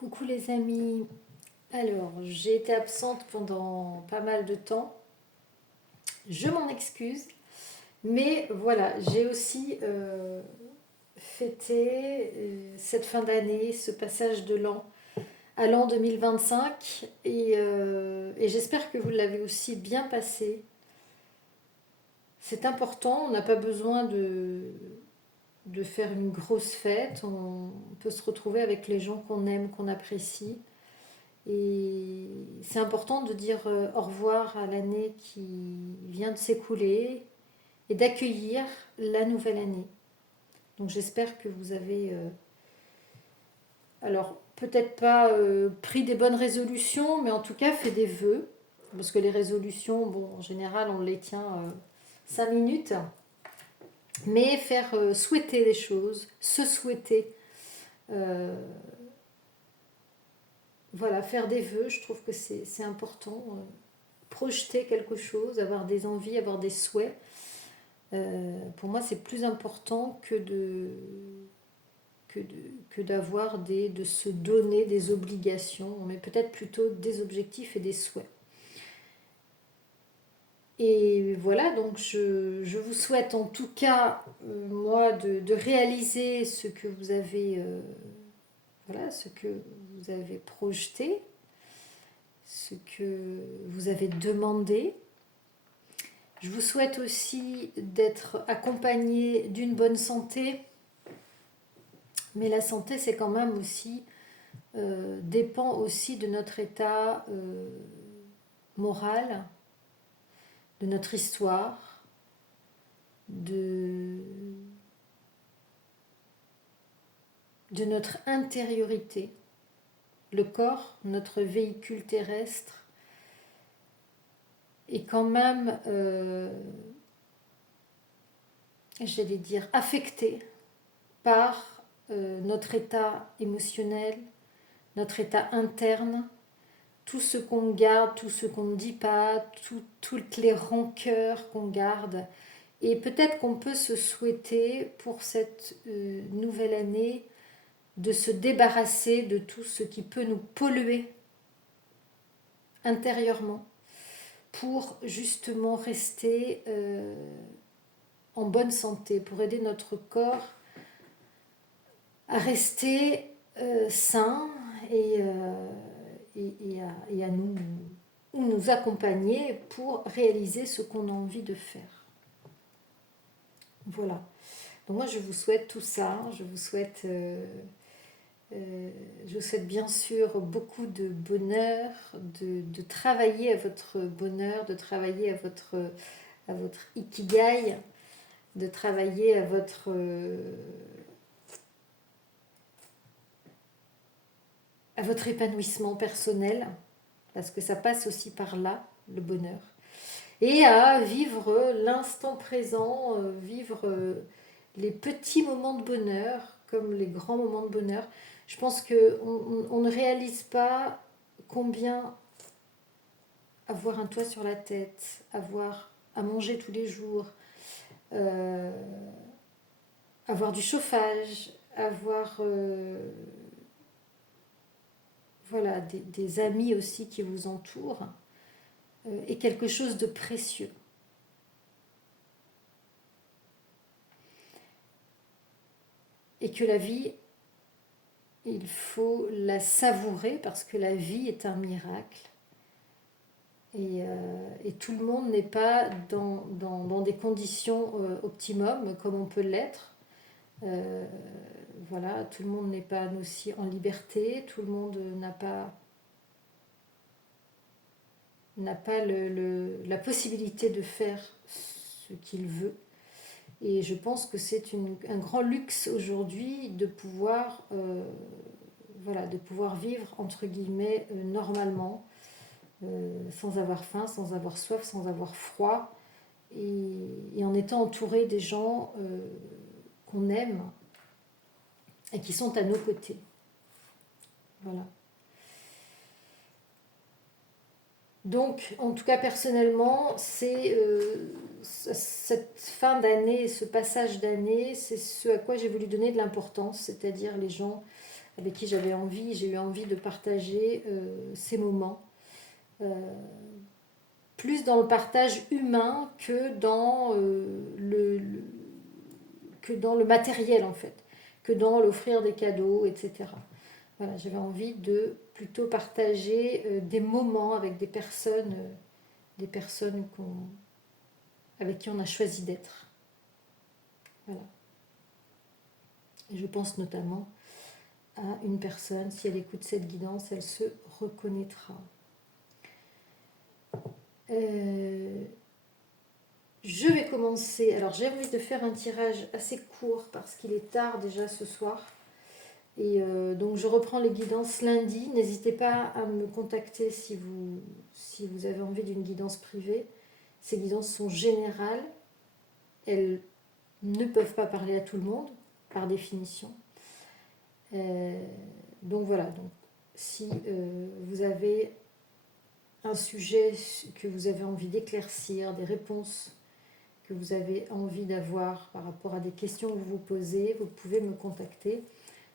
Coucou les amis. Alors, j'ai été absente pendant pas mal de temps. Je m'en excuse. Mais voilà, j'ai aussi fêté cette fin d'année, ce passage de l'an à l'an 2025. Et j'espère que vous l'avez aussi bien passé. C'est important, on n'a pas besoin de faire une grosse fête. On peut se retrouver avec les gens qu'on aime, qu'on apprécie. Et c'est important de dire au revoir à l'année qui vient de s'écouler et d'accueillir la nouvelle année. Donc j'espère que vous avez, alors peut-être pas pris des bonnes résolutions, mais en tout cas fait des vœux. Parce que les résolutions, bon, en général, on les tient 5 minutes. Mais faire souhaiter les choses, se souhaiter, euh, voilà, faire des vœux, je trouve que c'est important. Projeter quelque chose, avoir des envies, avoir des souhaits, pour moi c'est plus important que d'avoir de se donner des obligations, mais peut-être plutôt des objectifs et des souhaits. Et voilà, donc je vous souhaite en tout cas, moi, de réaliser ce que vous avez, voilà, ce que vous avez projeté, ce que vous avez demandé. Je vous souhaite aussi d'être accompagné d'une bonne santé, mais la santé, c'est quand même aussi, dépend aussi de notre état moral, de notre histoire, de, de notre intériorité. Le corps, notre véhicule terrestre, est quand même, j'allais dire, affecté par notre état émotionnel, notre état interne, tout ce qu'on garde, tout ce qu'on ne dit pas, toutes les rancœurs qu'on garde. Et peut-être qu'on peut se souhaiter pour cette nouvelle année de se débarrasser de tout ce qui peut nous polluer intérieurement pour justement rester en bonne santé, pour aider notre corps à rester sain et à nous accompagner pour réaliser ce qu'on a envie de faire. Voilà. Donc moi, je vous souhaite tout ça. Je vous souhaite bien sûr beaucoup de bonheur, de travailler à votre bonheur, de travailler à votre ikigai, de travailler à votre épanouissement personnel, parce que ça passe aussi par là, le bonheur. Et à vivre l'instant présent, vivre les petits moments de bonheur comme les grands moments de bonheur. Je pense qu'on ne réalise pas combien avoir un toit sur la tête, avoir à manger tous les jours, euh, avoir du chauffage, avoir voilà, des amis aussi qui vous entourent, est quelque chose de précieux. Et que la vie, il faut la savourer parce que la vie est un miracle. Et tout le monde n'est pas dans des conditions optimum comme on peut l'être. Voilà, tout le monde n'est pas aussi en liberté, tout le monde n'a pas la possibilité de faire ce qu'il veut. Et je pense que c'est un grand luxe aujourd'hui de pouvoir, voilà, de pouvoir vivre entre guillemets normalement, sans avoir faim, sans avoir soif, sans avoir froid, et en étant entouré des gens qu'on aime et qui sont à nos côtés. Voilà. Donc, en tout cas, personnellement, c'est cette fin d'année, ce passage d'année, c'est ce à quoi j'ai voulu donner de l'importance, c'est-à-dire les gens avec qui j'ai eu envie de partager ces moments. Plus dans le partage humain que dans, que dans le matériel en fait, que dans l'offrir des cadeaux, etc. Voilà, j'avais envie de plutôt partager des moments avec des personnes avec qui on a choisi d'être. Voilà. Et je pense notamment à une personne, si elle écoute cette guidance, elle se reconnaîtra. Je vais commencer. Alors j'ai envie de faire un tirage assez court parce qu'il est tard déjà ce soir. Et donc je reprends les guidances lundi. N'hésitez pas à me contacter si vous avez envie d'une guidance privée. Ces guidances sont générales. Elles ne peuvent pas parler à tout le monde, par définition. Donc voilà. Donc, si vous avez un sujet que vous avez envie d'éclaircir, des réponses que vous avez envie d'avoir par rapport à des questions que vous vous posez, vous pouvez me contacter.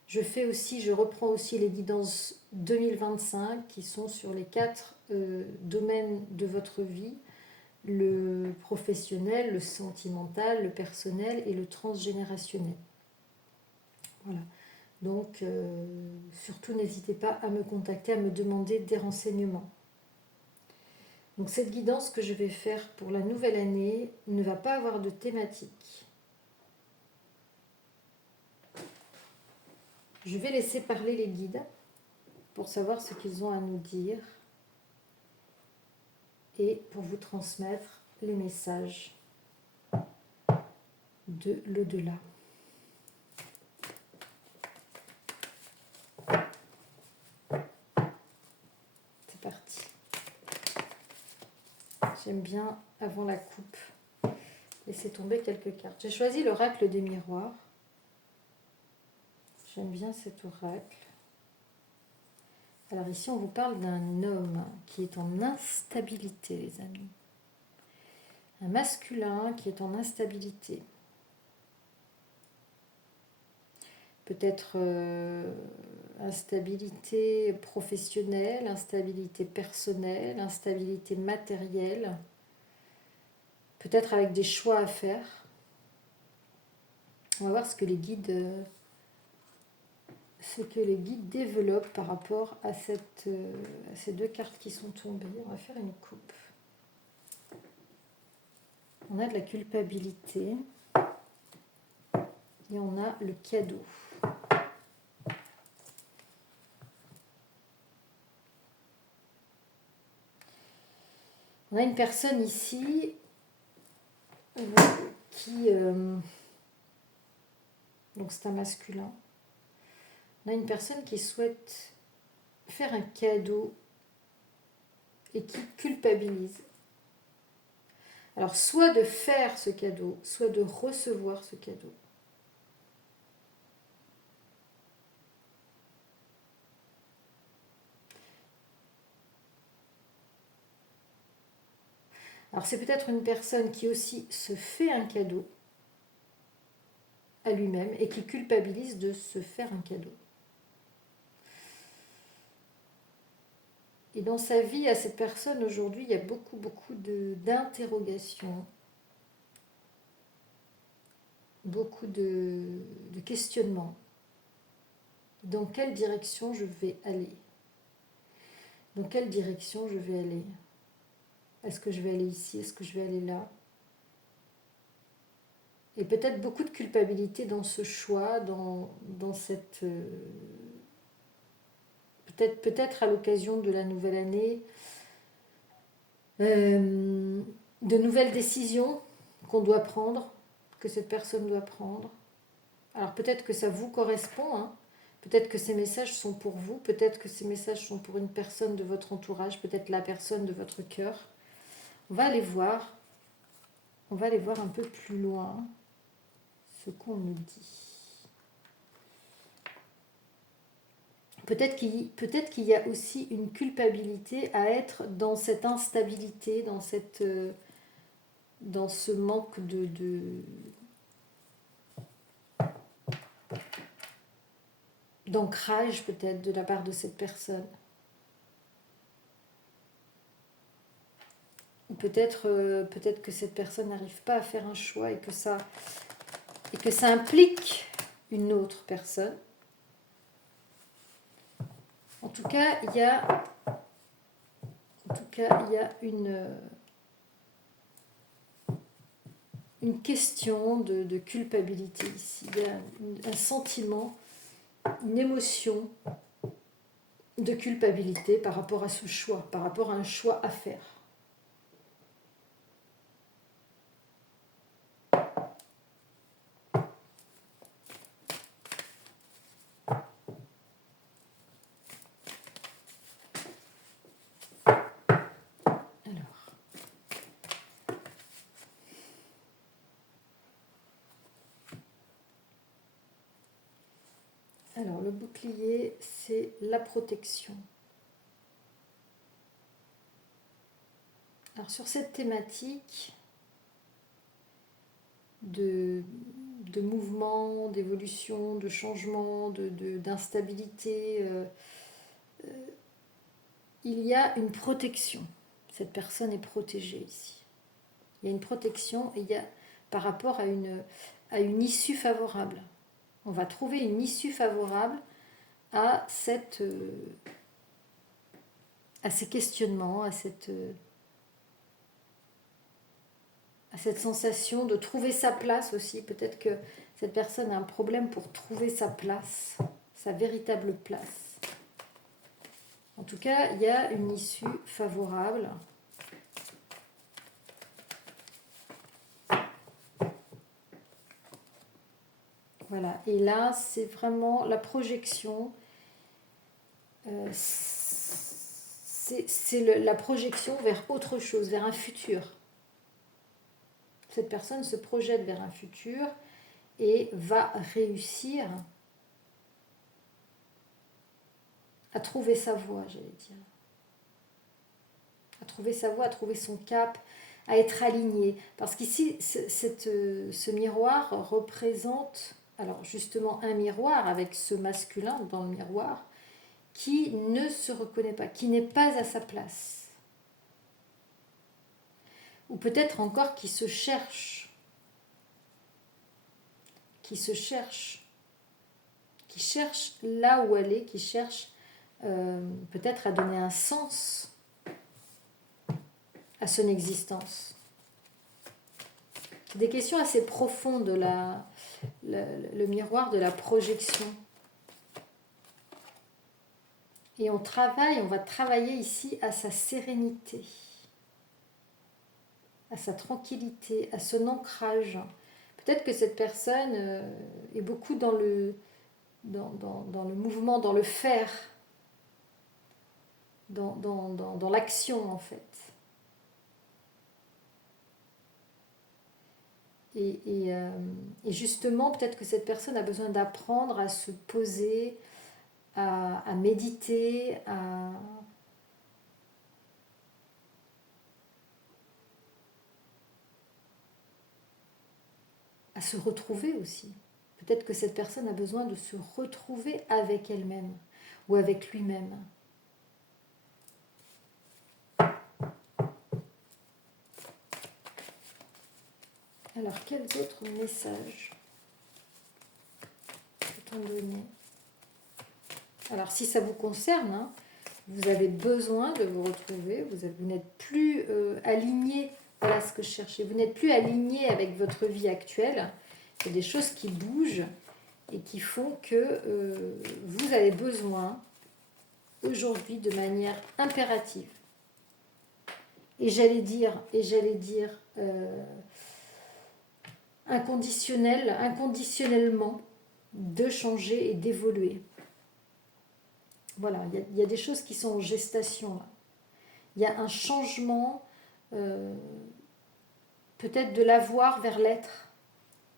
Je reprends aussi les guidances 2025 qui sont sur les 4 domaines de votre vie, le professionnel, le sentimental, le personnel et le transgénérationnel. Voilà. Donc, surtout n'hésitez pas à me contacter, à me demander des renseignements. Donc cette guidance que je vais faire pour la nouvelle année ne va pas avoir de thématique. Je vais laisser parler les guides pour savoir ce qu'ils ont à nous dire et pour vous transmettre les messages de l'au-delà. C'est parti. J'aime bien, avant la coupe, laisser tomber quelques cartes. J'ai choisi l'oracle des miroirs. J'aime bien cet oracle. Alors ici, on vous parle d'un homme qui est en instabilité, les amis. Un masculin qui est en instabilité. Peut-être instabilité professionnelle, instabilité personnelle, instabilité matérielle. Peut-être avec des choix à faire. On va voir ce que les guides développent par rapport à ces 2 cartes qui sont tombées. On va faire une coupe. On a de la culpabilité et on a le cadeau. On a une personne ici qui... donc c'est un masculin. On a une personne qui souhaite faire un cadeau et qui culpabilise. Alors soit de faire ce cadeau, soit de recevoir ce cadeau. Alors c'est peut-être une personne qui aussi se fait un cadeau à lui-même et qui culpabilise de se faire un cadeau. Et dans sa vie, à cette personne, aujourd'hui, il y a beaucoup d'interrogations, beaucoup de questionnements. Dans quelle direction je vais aller ? Dans quelle direction je vais aller ? Est-ce que je vais aller ici ? Est-ce que je vais aller là ? Et peut-être beaucoup de culpabilité dans ce choix, dans cette... peut-être à l'occasion de la nouvelle année, de nouvelles décisions qu'on doit prendre, que cette personne doit prendre. Alors peut-être que ça vous correspond, hein. Peut-être que ces messages sont pour vous, peut-être que ces messages sont pour une personne de votre entourage, peut-être la personne de votre cœur. On va aller voir un peu plus loin ce qu'on nous dit. Peut-être qu'il y a aussi une culpabilité à être dans cette instabilité, dans ce manque d'ancrage peut-être de la part de cette personne. Ou peut-être que cette personne n'arrive pas à faire un choix et que ça implique une autre personne. En tout cas, il y a une question de culpabilité ici. Il y a un sentiment, une émotion de culpabilité par rapport à ce choix, par rapport à un choix à faire. Alors, le bouclier, c'est la protection. Alors, sur cette thématique de mouvement, d'évolution, de changement, d'instabilité, il y a une protection. Cette personne est protégée ici. Il y a une protection et il y a par rapport à une issue favorable. On va trouver une issue favorable à ces questionnements, à cette sensation de trouver sa place aussi. Peut-être que cette personne a un problème pour trouver sa place, sa véritable place. En tout cas, il y a une issue favorable. Voilà, et là, c'est vraiment la projection. C'est la projection vers autre chose, vers un futur. Cette personne se projette vers un futur et va réussir à trouver sa voie, j'allais dire. À trouver sa voie, à trouver son cap, à être aligné. Parce qu'ici, ce miroir représente, alors justement un miroir avec ce masculin dans le miroir, qui ne se reconnaît pas, qui n'est pas à sa place. Ou peut-être encore qui se cherche, qui cherche là où elle est, qui cherche peut-être à donner un sens à son existence. Des questions assez profondes, le miroir de la projection. Et on va travailler ici à sa sérénité, à sa tranquillité, à son ancrage. Peut-être que cette personne est beaucoup dans le mouvement, dans le faire, dans l'action en fait. Et justement, peut-être que cette personne a besoin d'apprendre à se poser, à méditer, à se retrouver aussi. Peut-être que cette personne a besoin de se retrouver avec elle-même ou avec lui-même. Alors, quels autres messages peut-on donner ? Alors, si ça vous concerne, vous avez besoin de vous retrouver, vous n'êtes plus aligné, voilà ce que je cherchais, vous n'êtes plus aligné avec votre vie actuelle, il y a des choses qui bougent et qui font que vous avez besoin, aujourd'hui, de manière impérative, et j'allais dire inconditionnellement, de changer et d'évoluer. Voilà, il y a des choses qui sont en gestation là. Il y a un changement, peut-être de l'avoir vers l'être,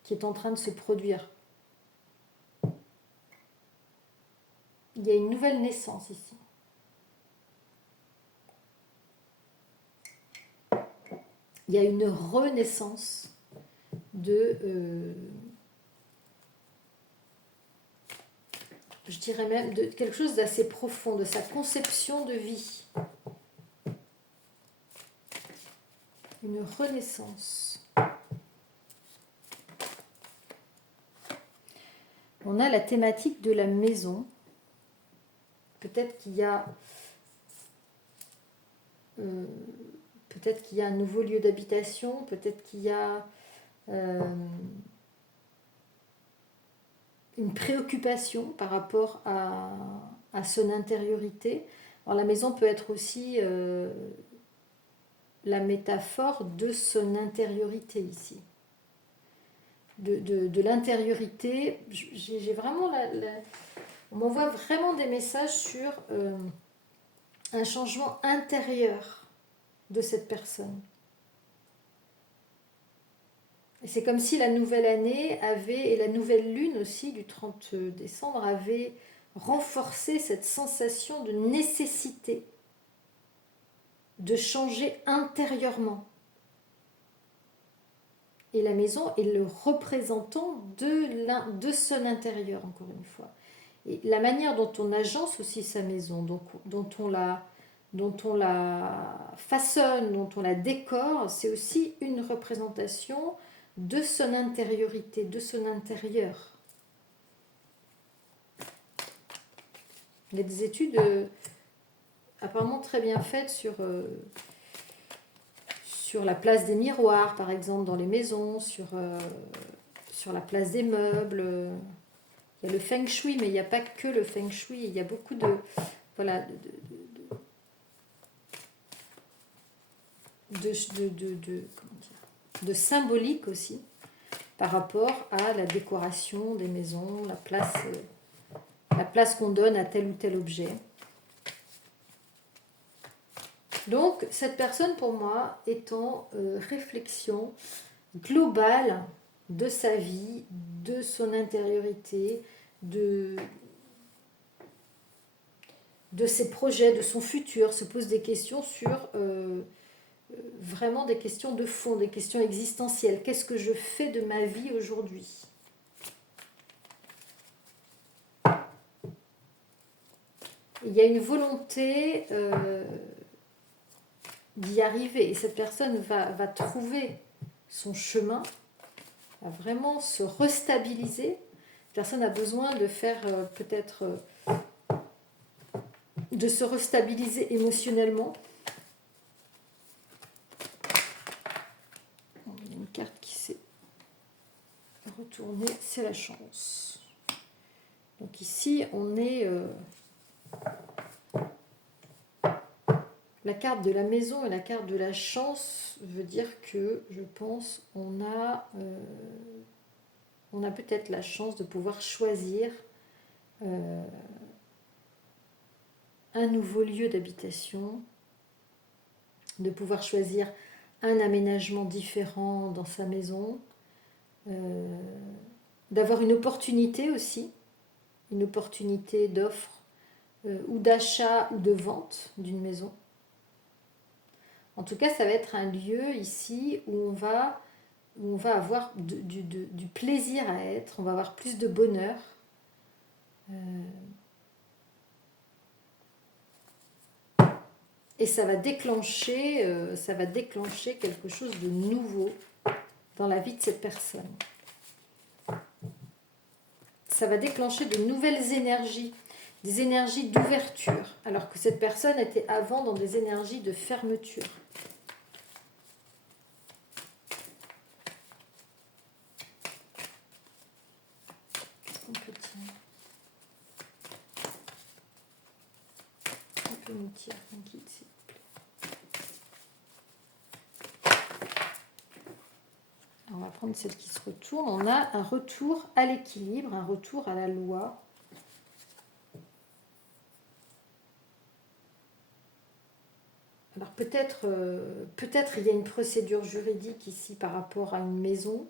qui est en train de se produire. Il y a une nouvelle naissance ici. Il y a une renaissance de je dirais même de quelque chose d'assez profond, de sa conception de vie. Une renaissance. On a la thématique de la maison. Peut-être qu'il y a un nouveau lieu d'habitation, peut-être qu'il y a une préoccupation par rapport à son intériorité. Alors la maison peut être aussi la métaphore de son intériorité ici. De l'intériorité, j'ai vraiment on m'envoie vraiment des messages sur un changement intérieur de cette personne. Et c'est comme si la nouvelle année avait, et la nouvelle lune aussi du 30 décembre, avait renforcé cette sensation de nécessité de changer intérieurement. Et la maison est le représentant de son intérieur, encore une fois. Et la manière dont on agence aussi sa maison, dont on la façonne, dont on la décore, c'est aussi une représentation de son intériorité, de son intérieur. Il y a des études apparemment très bien faites sur la place des miroirs, par exemple, dans les maisons, sur la place des meubles. Il y a le feng shui, mais il n'y a pas que le feng shui. Il y a beaucoup de symbolique aussi par rapport à la décoration des maisons, la place qu'on donne à tel ou tel objet. Donc, cette personne, pour moi, est en réflexion globale de sa vie, de son intériorité, de ses projets, de son futur, se pose des questions sur vraiment des questions de fond, des questions existentielles. Qu'est-ce que je fais de ma vie aujourd'hui ? Il y a une volonté d'y arriver, et cette personne va trouver son chemin, va vraiment se restabiliser. La personne a besoin de faire peut-être de se restabiliser émotionnellement. Il y a une carte qui s'est retournée, c'est la chance. Donc ici, on est la carte de la maison et la carte de la chance veut dire que, je pense, on a peut-être la chance de pouvoir choisir un nouveau lieu d'habitation, de pouvoir choisir un aménagement différent dans sa maison, d'avoir une opportunité aussi, une opportunité d'offre ou d'achat ou de vente d'une maison. En tout cas, ça va être un lieu ici où on va avoir du plaisir à être, on va avoir plus de bonheur. Et ça va déclencher quelque chose de nouveau dans la vie de cette personne. Ça va déclencher de nouvelles énergies, des énergies d'ouverture, alors que cette personne était avant dans des énergies de fermeture. On peut nous dire un guide, s'il vous plaît. On va prendre celle qui se retourne. On a un retour à l'équilibre, un retour à la loi. Alors peut-être il y a une procédure juridique ici par rapport à une maison.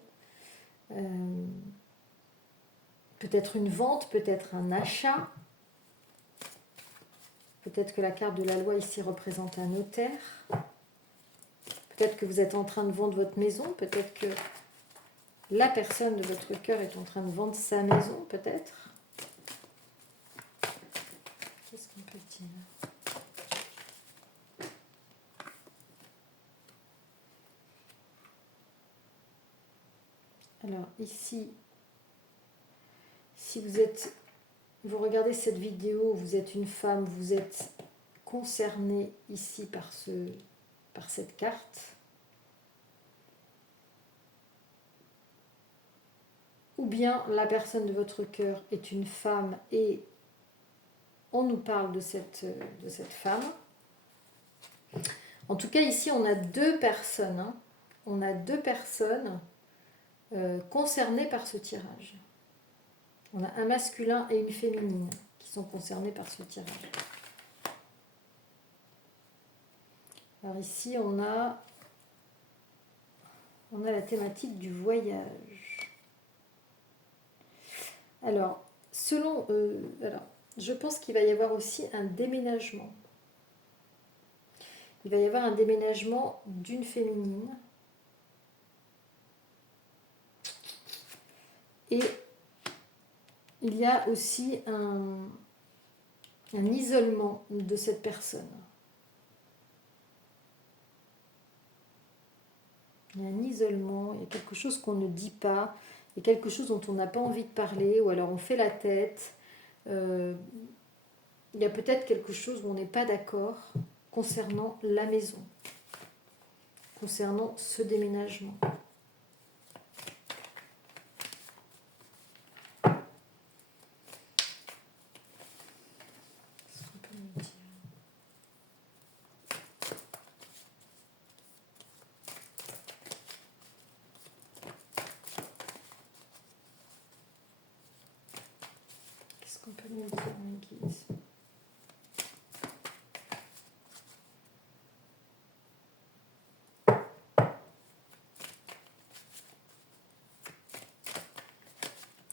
Peut-être une vente, peut-être un achat. Peut-être que la carte de la loi ici représente un notaire. Peut-être que vous êtes en train de vendre votre maison. Peut-être que la personne de votre cœur est en train de vendre sa maison, peut-être. dire? Alors ici, si vous regardez cette vidéo, vous êtes une femme, vous êtes concerné ici par cette carte. Ou bien la personne de votre cœur est une femme et on nous parle de cette femme. En tout cas, ici, on a deux personnes. Hein. On a deux personnes concernées par ce tirage. On a un masculin et une féminine qui sont concernés par ce tirage. Alors ici, on a la thématique du voyage. Alors, je pense qu'il va y avoir aussi un déménagement. Il va y avoir un déménagement d'une féminine. Et il y a aussi un isolement de cette personne. Il y a un isolement, il y a quelque chose qu'on ne dit pas, il y a quelque chose dont on n'a pas envie de parler, ou alors on fait la tête. Il y a peut-être quelque chose où on n'est pas d'accord concernant la maison, concernant ce déménagement. Qu'est-ce qu'on peut me dire, mes guides ?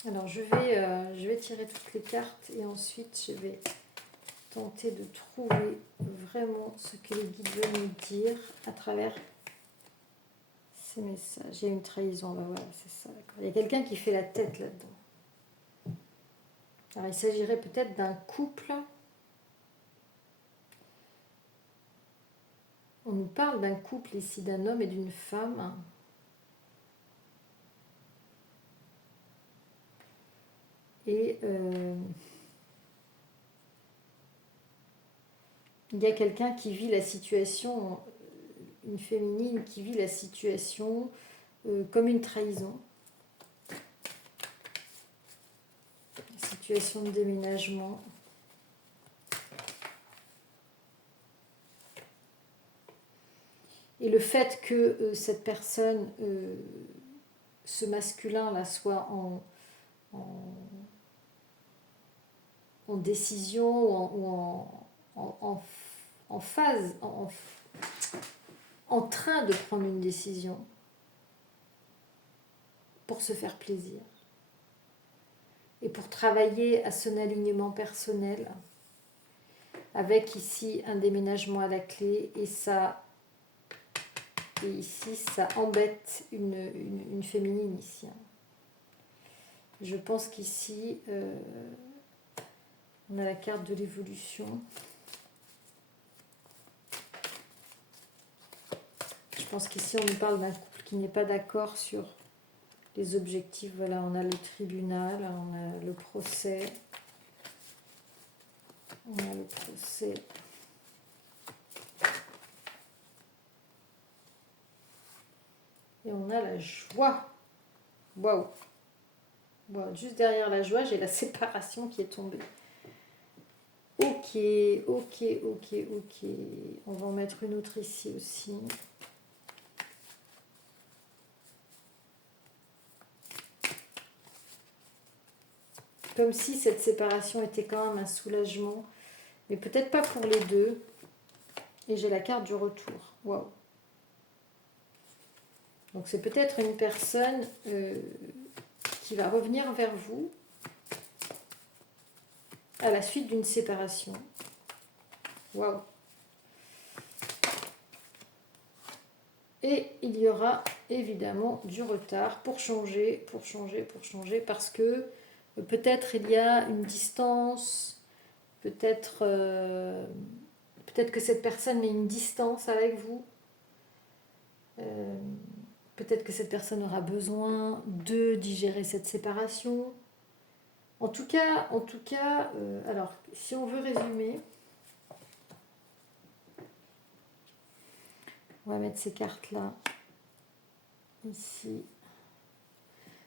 Alors je vais tirer toutes les cartes et ensuite je vais tenter de trouver vraiment ce que les guides veulent nous dire à travers ces messages. Il y a une trahison, voilà, c'est ça, d'accord. Il y a quelqu'un qui fait la tête là-dedans. Alors il s'agirait peut-être d'un couple. On nous parle d'un couple ici, d'un homme et d'une femme. Et il y a quelqu'un qui vit la situation, une féminine qui vit la situation comme une trahison. Situation de déménagement. Et le fait que cette personne, ce masculin-là, soit en décision ou en phase, en train de prendre une décision pour se faire plaisir et pour travailler à son alignement personnel, avec ici un déménagement à la clé, et ici ça embête une féminine ici. Je pense qu'ici on a la carte de l'évolution. Je pense qu'ici on nous parle d'un couple qui n'est pas d'accord sur les objectifs. Voilà, on a le tribunal, on a le procès. On a le procès. Et on a la joie. Waouh! Wow. Juste derrière la joie, j'ai la séparation qui est tombée. Ok. On va en mettre une autre ici aussi. Comme si cette séparation était quand même un soulagement, mais peut-être pas pour les deux. Et j'ai la carte du retour. Waouh! Donc c'est peut-être une personne qui va revenir vers vous à la suite d'une séparation. Waouh! Et il y aura évidemment du retard pour changer, parce que peut-être il y a une distance peut-être que cette personne met une distance avec vous. Peut-être que cette personne aura besoin de digérer cette séparation. En tout cas, alors, si on veut résumer, on va mettre ces cartes-là, ici.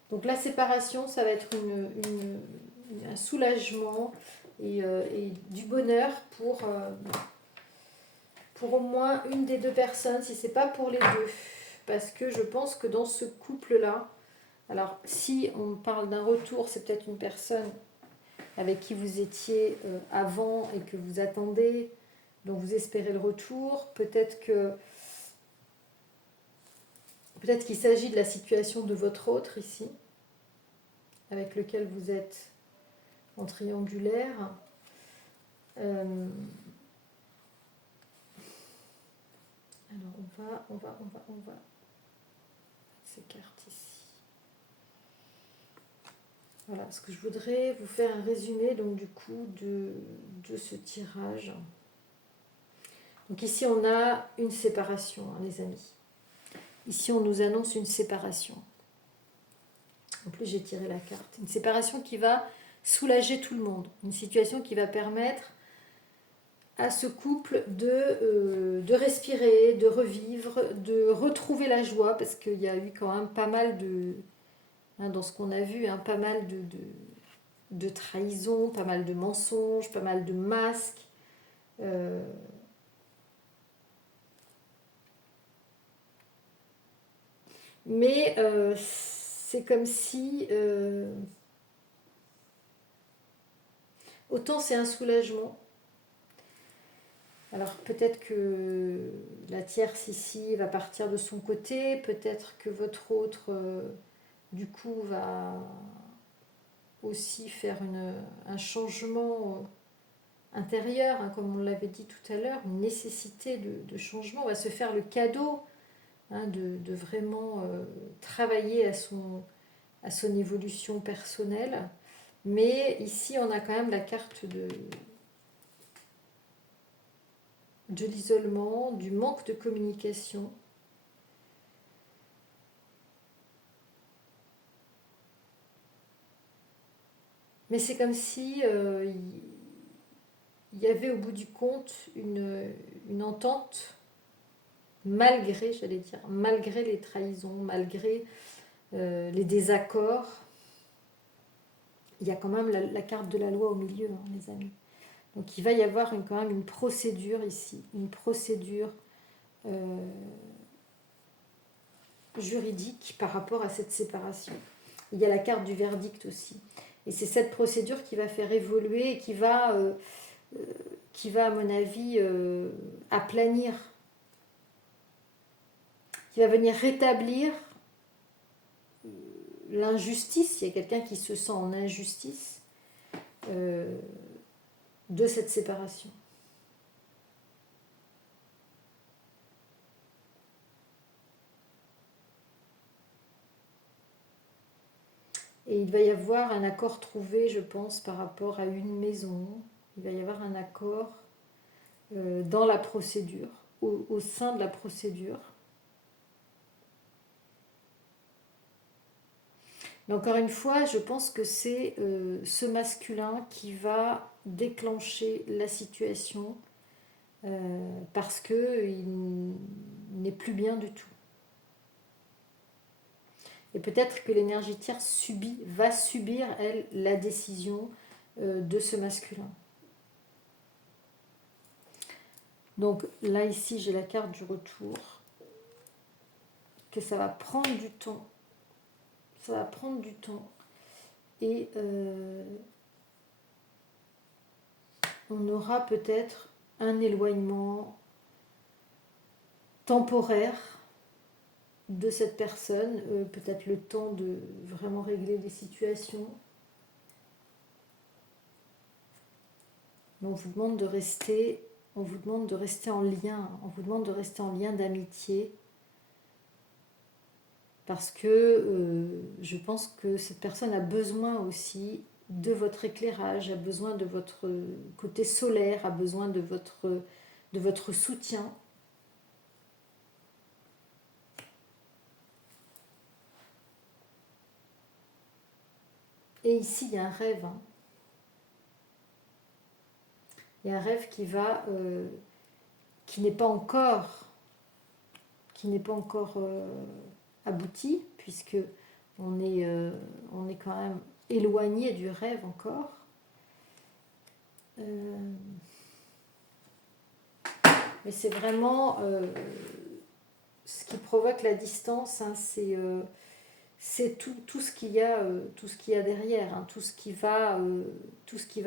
Donc la séparation, ça va être un soulagement et du bonheur pour au moins une des deux personnes, si ce n'est pas pour les deux. Parce que je pense que dans ce couple-là, alors si on parle d'un retour, c'est peut-être une personne avec qui vous étiez avant et que vous attendez, dont vous espérez le retour. Peut-être qu'il s'agit de la situation de votre autre ici, avec lequel vous êtes en triangulaire. Alors on va ces cartes ici. Voilà, ce que je voudrais vous faire un résumé donc du coup de ce tirage. Donc ici on a une séparation, hein, les amis. Ici on nous annonce une séparation. En plus j'ai tiré la carte. Une séparation qui va soulager tout le monde. Une situation qui va permettre à ce couple de respirer, de revivre, de retrouver la joie, parce qu'il y a eu quand même pas mal dans ce qu'on a vu, pas mal de trahisons, pas mal de mensonges, pas mal de masques. Mais c'est comme si... autant c'est un soulagement. Alors peut-être que la tierce ici va partir de son côté, peut-être que votre autre, du coup, va aussi faire un changement intérieur, hein, comme on l'avait dit tout à l'heure, une nécessité de changement. On va se faire le cadeau de vraiment travailler à son évolution personnelle. Mais ici, on a quand même la carte de l'isolement, du manque de communication. Mais c'est comme si il y avait au bout du compte une entente, malgré les trahisons, malgré les désaccords. Il y a quand même la carte de la loi au milieu, hein, les amis. Donc il va y avoir quand même une procédure ici, une procédure juridique par rapport à cette séparation. Il y a la carte du verdict aussi. Et c'est cette procédure qui va faire évoluer et qui va à mon avis, aplanir, qui va venir rétablir l'injustice. Il y a quelqu'un qui se sent en injustice de cette séparation. Et il va y avoir un accord trouvé, je pense, par rapport à une maison. Il va y avoir un accord dans la procédure, au sein de la procédure. Mais encore une fois, je pense que c'est ce masculin qui va déclencher la situation parce qu'il n'est plus bien du tout. Et peut-être que l'énergie tierce va subir, elle, la décision de ce masculin. Donc là, ici, j'ai la carte du retour, que ça va prendre du temps. Ça va prendre du temps. Et on aura peut-être un éloignement temporaire de cette personne, peut-être le temps de vraiment régler les situations. Mais on vous demande de rester en lien, on vous demande de rester en lien d'amitié, parce que je pense que cette personne a besoin aussi de votre éclairage, a besoin de votre côté solaire, a besoin de votre soutien. Et ici, il y a un rêve. Hein. Il y a un rêve qui n'est pas encore, abouti, puisque on est quand même éloigné du rêve encore. Mais c'est vraiment ce qui provoque la distance, hein, c'est tout ce qu'il y a, derrière, hein, tout ce qui va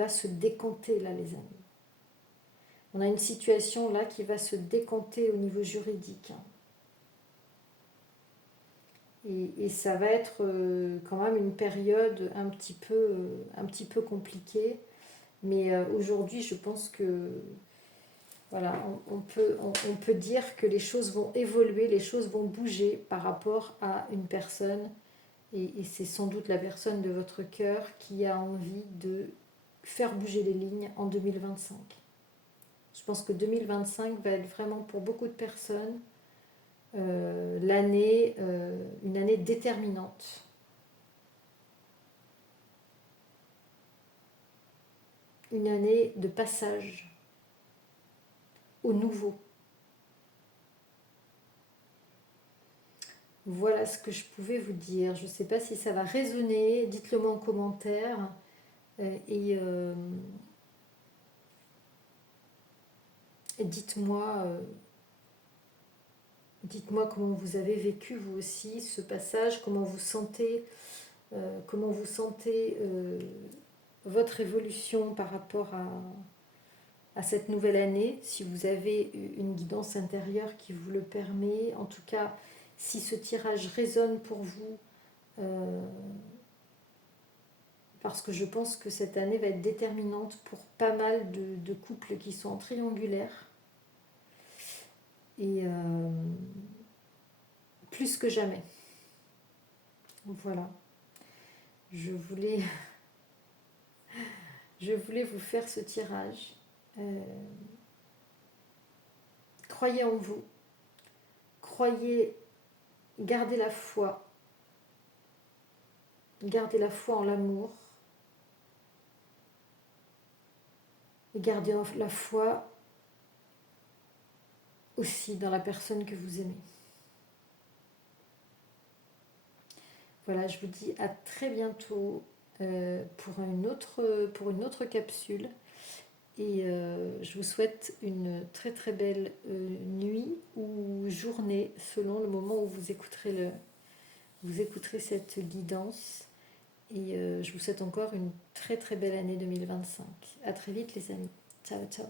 se décompter là, les amis. On a une situation là qui va se décompter au niveau juridique. Hein. Et ça va être quand même une période un petit peu compliquée. Mais aujourd'hui, je pense que voilà, on peut dire que les choses vont évoluer, les choses vont bouger par rapport à une personne. Et c'est sans doute la personne de votre cœur qui a envie de faire bouger les lignes en 2025. Je pense que 2025 va être vraiment pour beaucoup de personnes une année déterminante. Une année de passage au nouveau. Voilà ce que je pouvais vous dire. Je ne sais pas si ça va résonner. Dites-le moi en commentaire. Et dites-moi comment vous avez vécu vous aussi ce passage, comment vous sentez votre évolution par rapport à cette nouvelle année, si vous avez une guidance intérieure qui vous le permet. En tout cas, si ce tirage résonne pour vous, parce que je pense que cette année va être déterminante pour pas mal de couples qui sont en triangulaire. Et plus que jamais. Voilà. Je voulais vous faire ce tirage. Croyez en vous. Croyez, gardez la foi. Gardez la foi en l'amour. Et gardez la foi aussi dans la personne que vous aimez. Voilà, je vous dis à très bientôt pour une autre capsule. Et je vous souhaite une très très belle nuit ou journée selon le moment où vous écouterez cette guidance. Et je vous souhaite encore une très très belle année 2025. À très vite les amis. Ciao ciao.